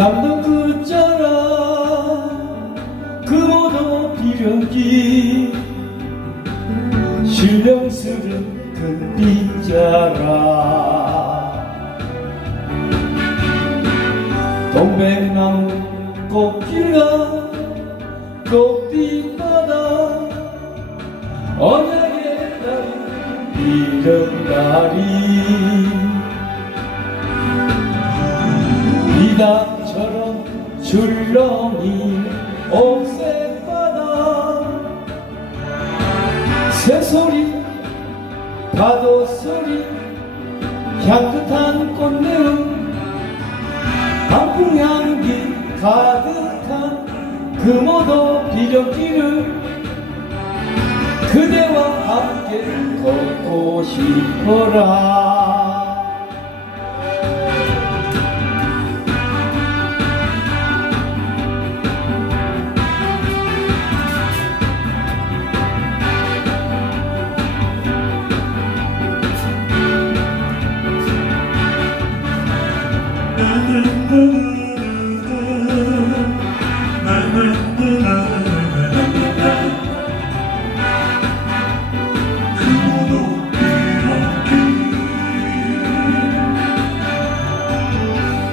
남도 그자라 그모도 비련기 신령스른 그 빗자라. 동백나무 꽃길과 꽃빛바다. 언약의 날 이른 날이 이닥처럼 줄렁이 옥새바다. 새소리 파도 소리 향긋한 꽃내음 단풍 향기 가득한 금오도 비령길을 그대와 함께 걷고 싶어라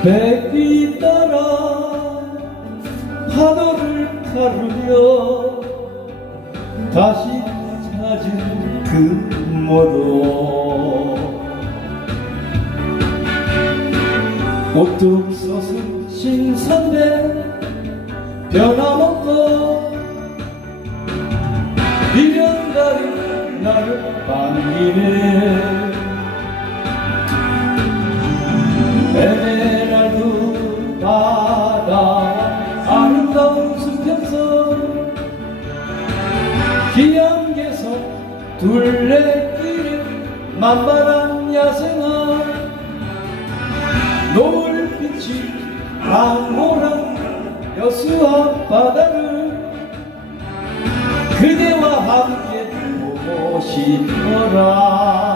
백비 따라 파도를 가르며 다시 찾은 그 모도. 우뚝 솟은 신선배 변함없고 미련가리 나를 반기네 둘레길에 만발한 야생화 노을빛이 황홀한 여수 앞바다를 그대와 함께 보고 싶어라